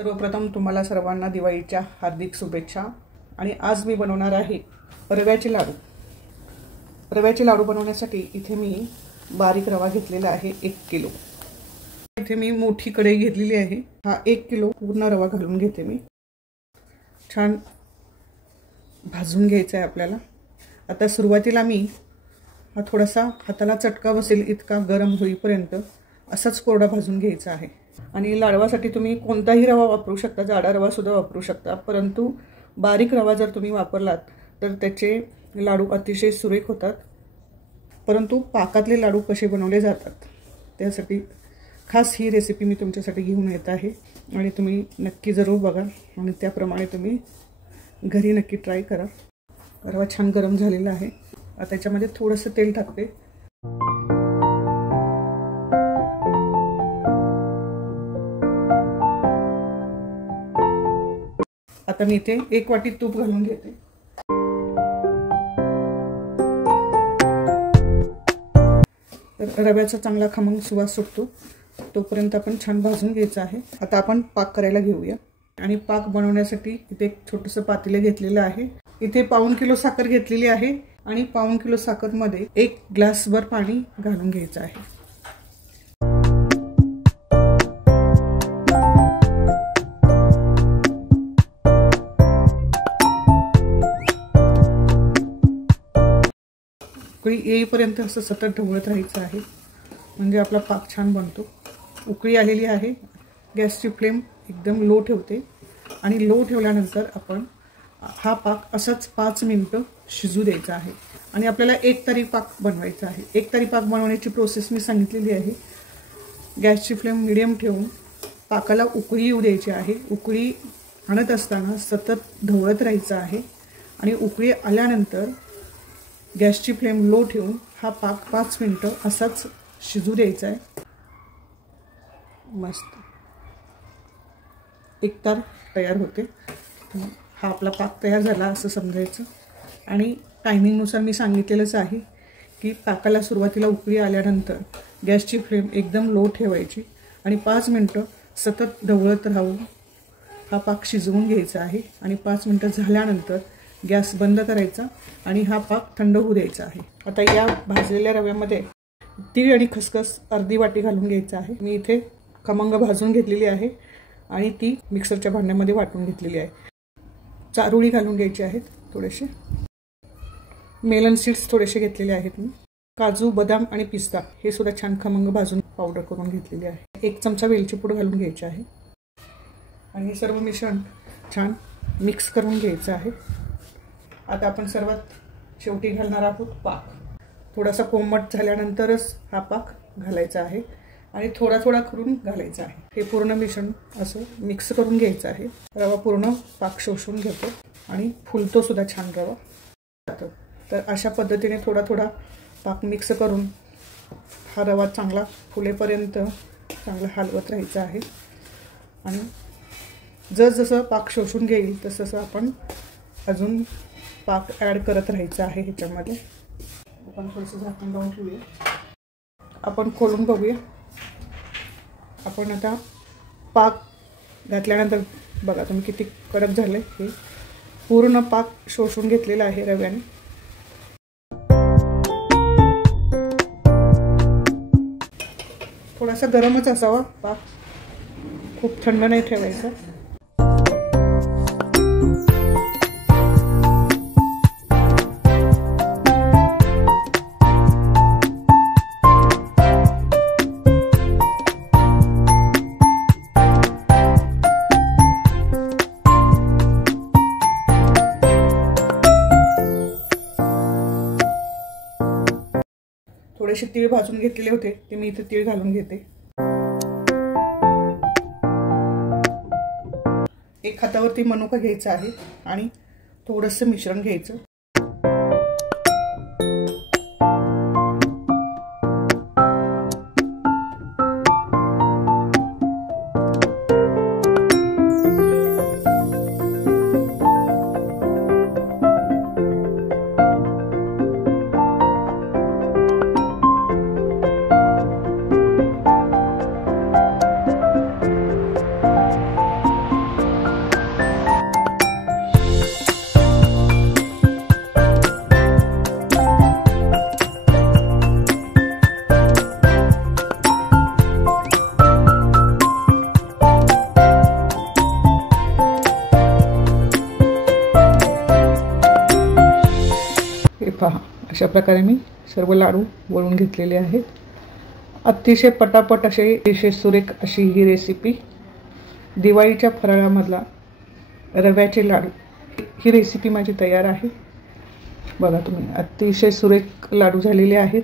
सर्वप्रथम तुम्हाला सर्वांना दिवाळीच्या हार्दिक शुभेच्छा। आणि आज मी बनवणार आहे रव्याचे लाडू। रव्याचे लाडू बनवण्यासाठी इथे मी बारीक रवा घेतलेला आहे 1 किलो। इथे मी मोठी कढई घेतलेली आहे। हा 1 किलो पूर्ण रवा घालून घेते मी। छान भाजून घ्यायचा आहे आपल्याला। आता सुरुवातीला मी हा थोडासा हाताला चटका बसेल इतका गरम होईपर्यंत असाच कोरडा भाजून घ्यायचा आहे। आणि लाडवासाठी तुम्ही कोणताही रवा वापरू शकता, जाडा रवा सुद्धा वापरू शकता, परंतु बारीक रवा जर तुम्ही वापरलात तर त्याचे लाडू अतिशय सुरेख होतात। परंतु पाकातले लाडू कसे बनवले जातात त्यासाठी खास ही रेसिपी मी तुमच्यासाठी घेऊन येत आहे आणि तुम्ही नक्की जरूर बघा आणि त्याप्रमाणे तुम्ही घरी नक्की ट्राय करा। रवा छान गरम झालेला आहे। आता त्याच्यामध्ये थोडंसं तेल टाकते। आता मी इथे 1 वाटी तूप घालून घेते। रव्याचा चांगला खमंग सुवास सुटतो तोपर्यंत आपण छान भाजून घ्यायचं आहे। आता आपण पाक करायला घेऊया। आणि पाक बनवण्यासाठी इथे एक छोटंसं पातेलं घेतलेलं आहे। इथे 1/4 किलो साखर घेतलेली आहे आणि 1/4 किलो साखरेमध्ये 1 ग्लासभर पाणी घालून घ्यायचं आहे। उकळी येईपर्यंत असं सतत ढवळत राहायचं आहे म्हणजे आपला पाक छान बनतो। उकळी आलेली आहे। गॅसची फ्लेम एकदम लो ठेवते आणि लो ठेवल्यानंतर आपण हा पाक असाच 5 मिनिटं शिजू द्यायचा आहे। आणि आपल्याला एकतारी पाक बनवायचा आहे। एकतारी पाक बनवण्याची प्रोसेस मी सांगितलेली आहे। गॅसची फ्लेम मीडियम ठेवून पाकाला उकळी येऊ द्यायची आहे। उकळी आणत असताना सतत ढवळत राहायचं आहे आणि उकळी आल्यानंतर गॅसची फ्लेम लो ठेवून हा पाक 5 मिनिटं असाच शिजू द्यायचा आहे। मस्त एकतार तयार होते। हा आपला पाक तयार झाला असं समजायचं। आणि टायमिंगनुसार मी सांगितलेलंच आहे की पाकाला सुरुवातीला उकळी आल्यानंतर गॅसची फ्लेम एकदम लो ठेवायची आणि 5 मिनिटं सतत ढवळत राहून हा पाक शिजवून घ्यायचा आहे। आणि 5 मिनिटं झाल्यानंतर गॅस बंद करायचा आणि हा पाक थंड होऊ द्यायचा आहे। आता या भाजलेल्या रव्यामध्ये तीळ आणि खसखस अर्धी वाटी घालून घ्यायचं आहे। मी इथे खमंग भाजून घेतलेली आहे आणि ती मिक्सरच्या भांड्यामध्ये वाटून घेतलेली आहे। चारोळी घालून घ्यायची आहेत। थोडेसे मेलन सीड्स थोडेसे घेतलेले आहेत मी। काजू, बदाम आणि पिस्ता हे सुद्धा छान खमंग भाजून पावडर करून घेतलेली आहे। 1 चमचा वेलची पूड घालून घ्यायची आहे आणि हे सर्व मिश्रण छान मिक्स करून घ्यायचं आहे। आता आपण सर्वात शेवटी घालणार आहोत पाक। थोडासा कोमट झाल्यानंतरच हा पाक घालायचा आहे आणि थोडा थोडा करून घालायचा आहे। हे पूर्ण मिश्रण असं मिक्स करून घ्यायचं आहे। रवा पूर्ण पाक शोषून घेतो आणि फुलतो सुद्धा छान रवा। तर अशा पद्धतीने थोडा थोडा पाक मिक्स करून हा रवा चांगला फुलेपर्यंत चांगला हलवत राहायचं आहे। आणि जसं पाक शोषून घेईल तसं आपण अजून पाक ॲड करत राहायचं आहे। ह्याच्यामध्ये आपण थोडंसं झाकण लावून ठेवूया। आपण खोलून बघूया। आपण आता पाक घातल्यानंतर बघा तुम्ही किती कडक झाले। हे पूर्ण पाक शोषून घेतलेला आहे रव्याने। थोडासा गरमच असावा पाक, खूप थंड नाही ठेवायचा। थोडेसे तीळ भाजून घेतलेले होते ते मी इथे तीळ घालून घेते। एक हातावरती मनुका घ्यायचा आहे आणि थोडंसं मिश्रण घ्यायचं। अशा प्रकारे मी सर्व लाडू वळून घेतलेले आहेत. अतिशय पटापट अतिशय सुरेख अशी ही रेसिपी, दिवाळीच्या फराळामधला रव्याचे लाडू. ही रेसिपी माझी तयार आहे. बघा तुम्ही, अतिशय सुरेख लाडू झालेले आहेत.